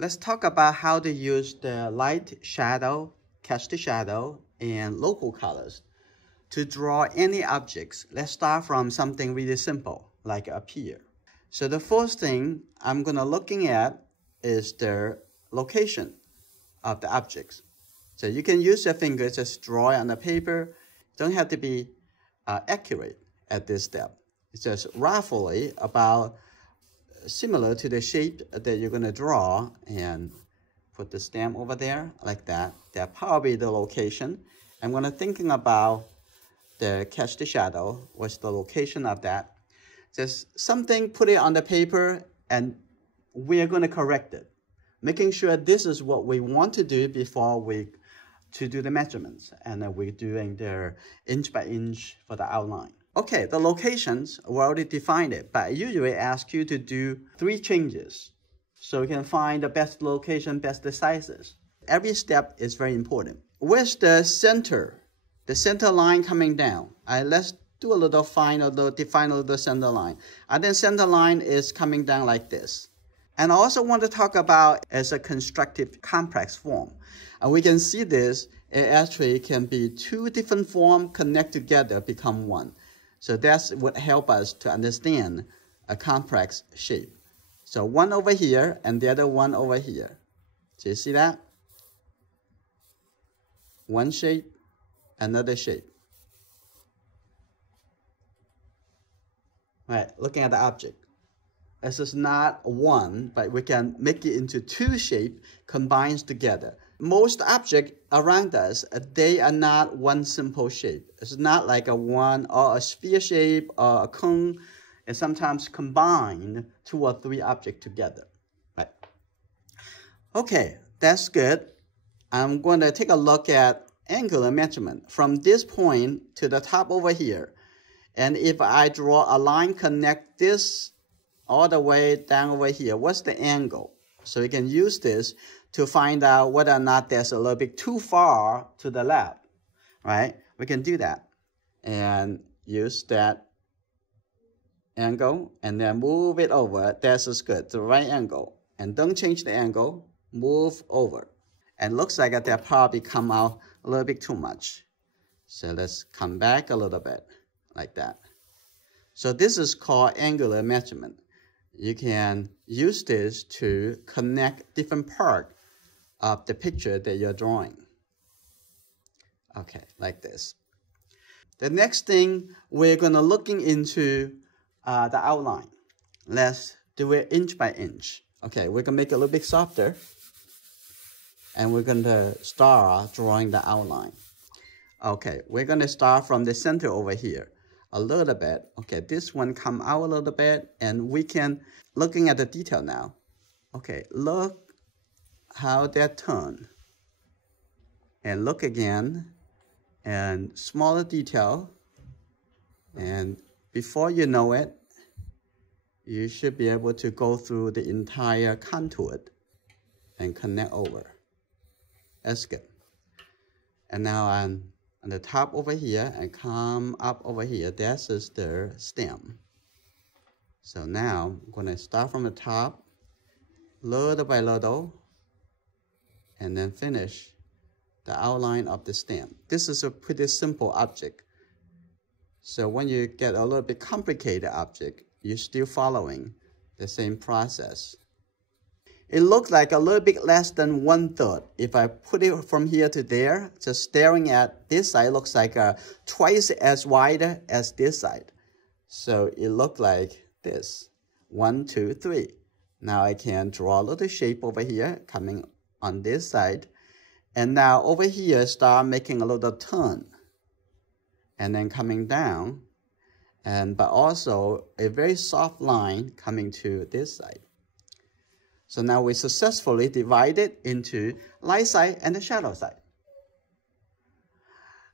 Let's talk about how to use the light shadow, cast shadow, and local colors to draw any objects. Let's start from something really simple, like a pear. So the first thing I'm gonna looking at is the location of the objects. So you can use your fingers, just draw it on the paper. Don't have to be accurate at this step. It's just roughly about similar to the shape that you're gonna draw, and put the stamp over there like that. That probably the location. I'm gonna thinking about the cast the shadow. What's the location of that? Just something, put it on the paper, and we are gonna correct it, making sure this is what we want to do before we to do the measurements, and then we're doing the inch by inch for the outline. Okay, the locations, we already defined it, but I usually ask you to do 3 changes so you can find the best location, best sizes. Every step is very important. Where's the center line coming down? Let's do a little define a little center line. And then center line is coming down like this. And I also want to talk about as a constructive complex form. And we can see this, it actually can be 2 different forms connect together, become one. So that's what help us to understand a complex shape. So one over here and the other one over here. Do you see that? One shape, another shape. All right, looking at the object. This is not one, but we can make it into 2 shapes combined together. Most objects around us, they are not one simple shape. It's not like a one or a sphere shape or a cone. It's sometimes combined 2 or 3 objects together. Right. Okay, that's good. I'm going to take a look at angular measurement from this point to the top over here. And if I draw a line connect this all the way down over here, what's the angle? So you can use this to find out whether or not there's a little bit too far to the left, right? We can do that and use that angle and then move it over. This is good, the right angle. And don't change the angle, move over. And looks like that probably come out a little bit too much. So let's come back a little bit like that. So this is called angular measurement. You can use this to connect different parts of the picture that you're drawing. Okay, like this. The next thing, we're gonna looking into the outline. Let's do it inch by inch. Okay, we're gonna make it a little bit softer. And we're gonna start drawing the outline. Okay, we're gonna start from the center over here a little bit. Okay, this one come out a little bit, and we can, looking at the detail now. Okay, look how that turn. And look again, and smaller detail. And before you know it, you should be able to go through the entire contour and connect over. That's good. And now on the top over here and come up over here, this is the stem. So now I'm gonna start from the top, little by little, and then finish the outline of the stem. This is a pretty simple object. So when you get a little bit complicated object, you're still following the same process. It looks like a little bit less than 1/3. If I put it from here to there, just staring at this side looks like twice as wide as this side. So it looks like this. 1, 2, 3. Now I can draw a little shape over here coming on this side. And now over here, start making a little turn. And then coming down. But also a very soft line coming to this side. So now we successfully divided into light side and the shadow side.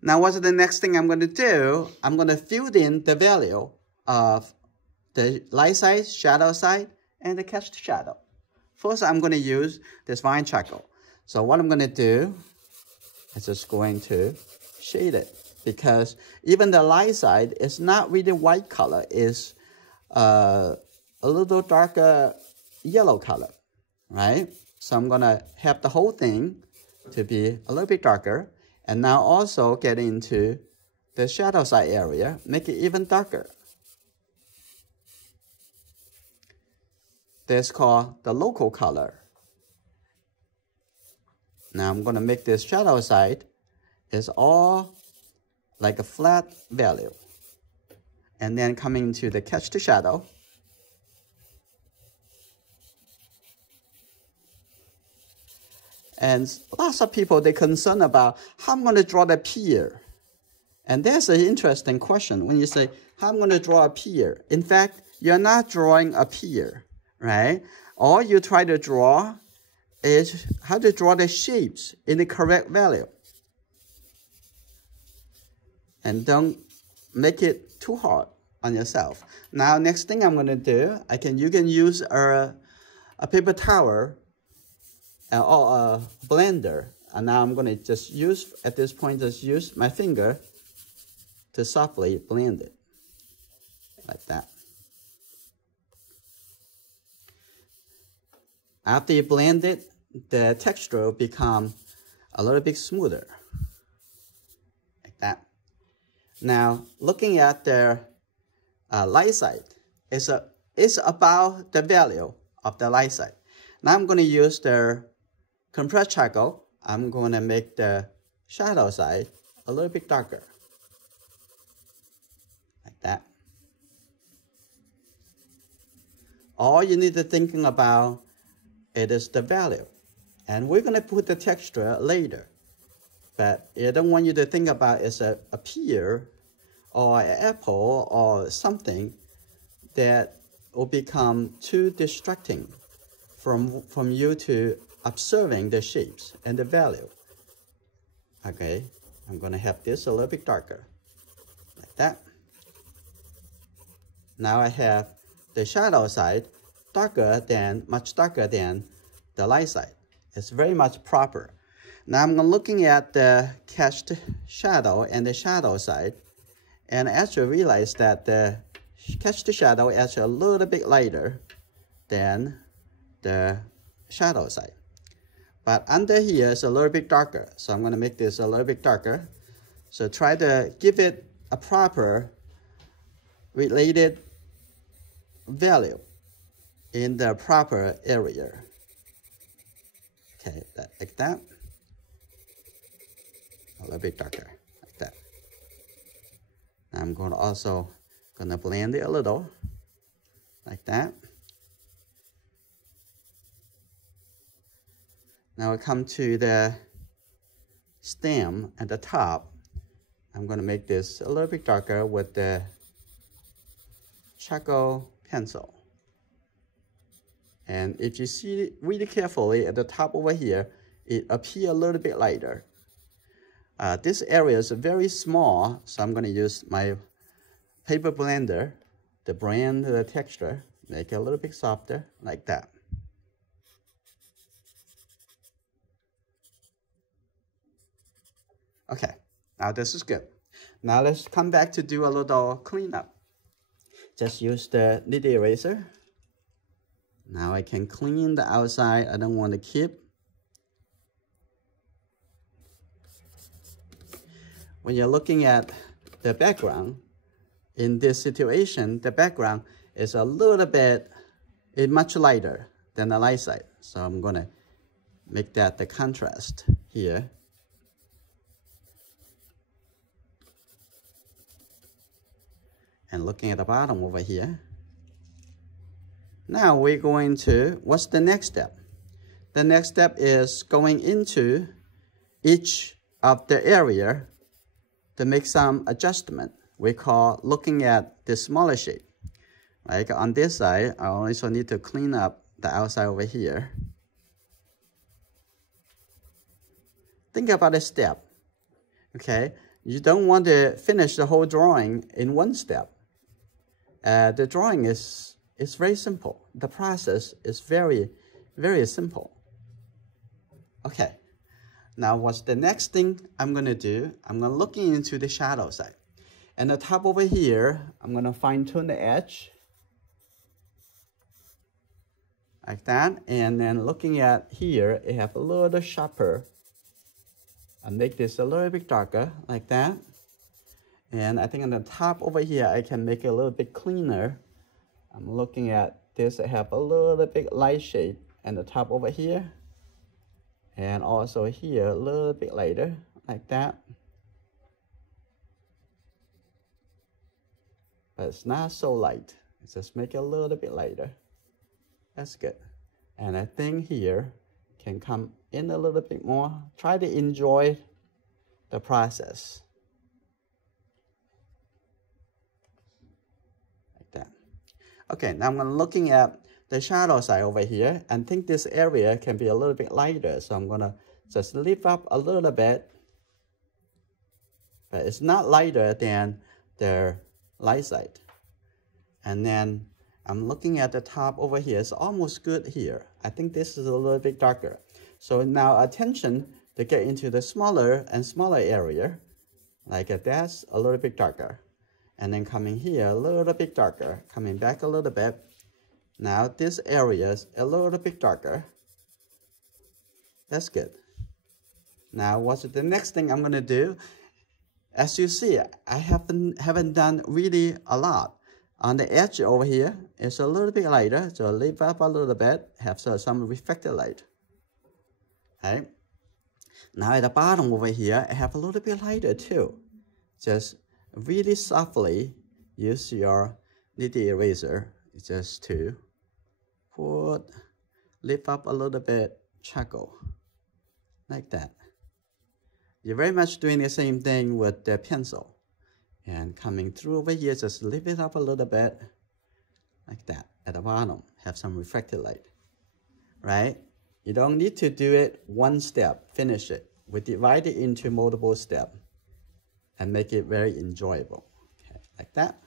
Now what's the next thing I'm going to do? I'm going to fill in the value of the light side, shadow side, and the cast shadow. First, I'm going to use this fine charcoal. So what I'm going to do is just going to shade it, because even the light side is not really white color, it's a little darker yellow color, right? So I'm gonna have the whole thing to be a little bit darker. And now also get into the shadow side area, make it even darker. That's called the local color. Now I'm gonna make this shadow side is all like a flat value. And then coming to the catch to shadow. And lots of people, they're concerned about how I'm going to draw the pear. And that's an interesting question when you say, how I'm going to draw a pear. In fact, you're not drawing a pear, right? All you try to draw is how to draw the shapes in the correct value. And don't make it too hard on yourself. Now, next thing I'm going to do, you can use a paper towel or a blender. And now I'm going to just use, at this point, just use my finger to softly blend it, like that. After you blend it, the texture will become a little bit smoother, like that. Now, looking at the light side, it's about the value of the light side. Now I'm going to use the compressed charcoal. I'm going to make the shadow side a little bit darker, like that. All you need to thinking about it is the value. And we're going to put the texture later. But I don't want you to think about it's a pear or an apple or something that will become too distracting from you to observing the shapes and the value. Okay, I'm going to have this a little bit darker, like that. Now I have the shadow side much darker than the light side. It's very much proper. Now I'm looking at the cast shadow and the shadow side, and actually realize that the cast shadow is actually a little bit lighter than the shadow side. But under here is a little bit darker. So I'm going to make this a little bit darker. So try to give it a proper related value in the proper area. Okay, like that. A little bit darker, like that. I'm going to also blend it a little, like that. Now we come to the stem at the top. I'm going to make this a little bit darker with the charcoal pencil. And if you see really carefully at the top over here, it appears a little bit lighter. This area is very small, so I'm going to use my paper blender to blend the texture, make it a little bit softer, like that. Okay, now this is good. Now let's come back to do a little cleanup. Just use the nitty eraser. Now I can clean the outside. I don't want to keep. When you're looking at the background, in this situation, the background is a little bit, much lighter than the light side. So I'm going to make that the contrast here. And looking at the bottom over here. Now we're going to, what's the next step? The next step is going into each of the area to make some adjustment. We call looking at the smaller shape. Like on this side, I also need to clean up the outside over here. Think about a step, okay? You don't want to finish the whole drawing in one step. The drawing is very simple. The process is very, very simple. Okay, now what's the next thing I'm going to do? I'm going to look into the shadow side. And the top over here, I'm going to fine tune the edge. like that. And then looking at here, it have a little sharper. I'll make this a little bit darker, like that. And I think on the top over here, I can make it a little bit cleaner. I'm looking at this, I have a little bit light shade and the top over here. And also here, a little bit lighter, like that. But it's not so light. Just make it a little bit lighter. That's good. And I think here can come in a little bit more. Try to enjoy the process. Like that. Okay, now I'm looking at the shadow side over here and think this area can be a little bit lighter. So I'm gonna just lift up a little bit. But it's not lighter than the light side. And then I'm looking at the top over here. It's almost good here. I think this is a little bit darker. So now attention to get into the smaller and smaller area. Like that's a little bit darker. And then coming here, a little bit darker. Coming back a little bit. Now this area is a little bit darker. That's good. Now what's the next thing I'm gonna do? As you see, I haven't done really a lot. On the edge over here, it's a little bit lighter, so lift up a little bit, have some reflected light. Okay. Now at the bottom over here, I have a little bit lighter too. Just really softly use your nitty eraser just to lift up a little bit charcoal, like that. You're very much doing the same thing with the pencil. And coming through over here, just lift it up a little bit, like that. At the bottom, have some reflected light, right? You don't need to do it one step, finish it. We divide it into multiple steps and make it very enjoyable, okay, like that.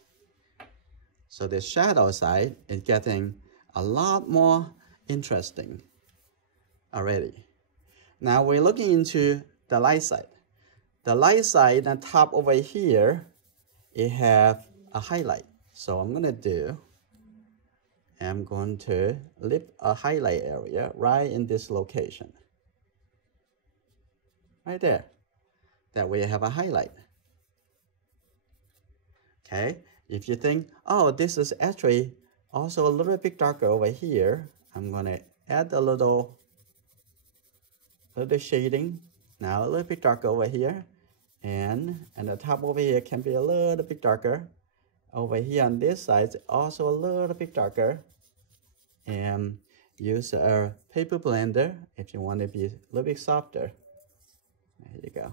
So the shadow side is getting a lot more interesting already. Now we're looking into the light side. The light side on top over here, it have a highlight. So I'm going to lift a highlight area right in this location. Right there. That way I have a highlight. Okay. If you think, oh, this is actually also a little bit darker over here, I'm going to add a little shading. Now a little bit darker over here. And the top over here can be a little bit darker. Over here on this side, also a little bit darker. And use a paper blender if you want to be a little bit softer. There you go.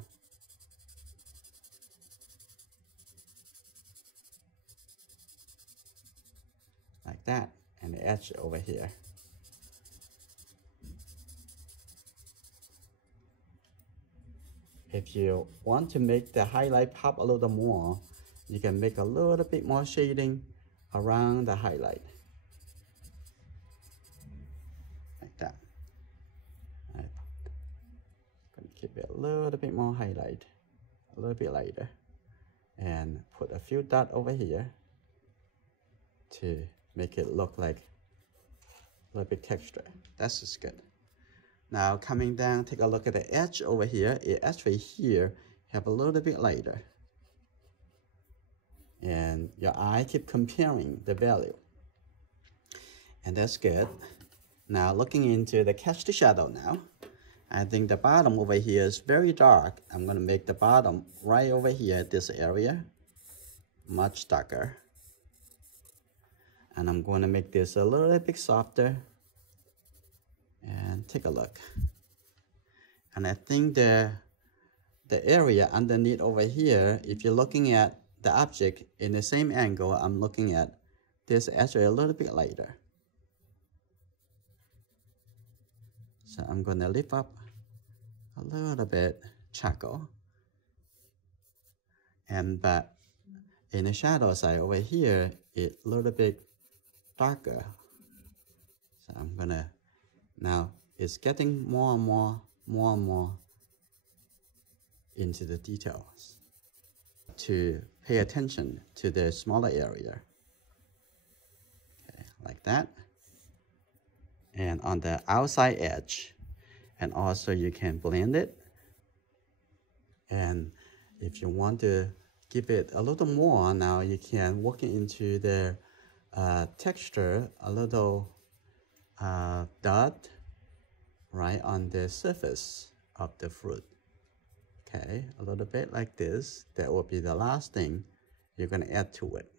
Like that. And the edge over here. If you want to make the highlight pop a little more, you can make a little bit more shading around the highlight. Like that. I'm going to keep it a little bit more highlight, a little bit lighter. And put a few dots over here to make it look like a little bit texture. That's just good. Now coming down, take a look at the edge over here. It actually here have a little bit lighter. And your eye keep comparing the value. And that's good. Now looking into the catch the shadow now. I think the bottom over here is very dark. I'm going to make the bottom right over here, this area, much darker. And I'm going to make this a little bit softer. And take a look. And I think the area underneath over here, if you're looking at the object in the same angle I'm looking at, this actually a little bit lighter. So I'm going to lift up a little bit charcoal. But in the shadow side over here, it's a little bit darker. So I'm going to, now it's getting more and more into the details to pay attention to the smaller area. Okay, like that. and on the outside edge. And also you can blend it. And if you want to give it a little more, now you can work it into the texture, a little dot right on the surface of the fruit. Okay, a little bit like this. That will be the last thing you're going to add to it.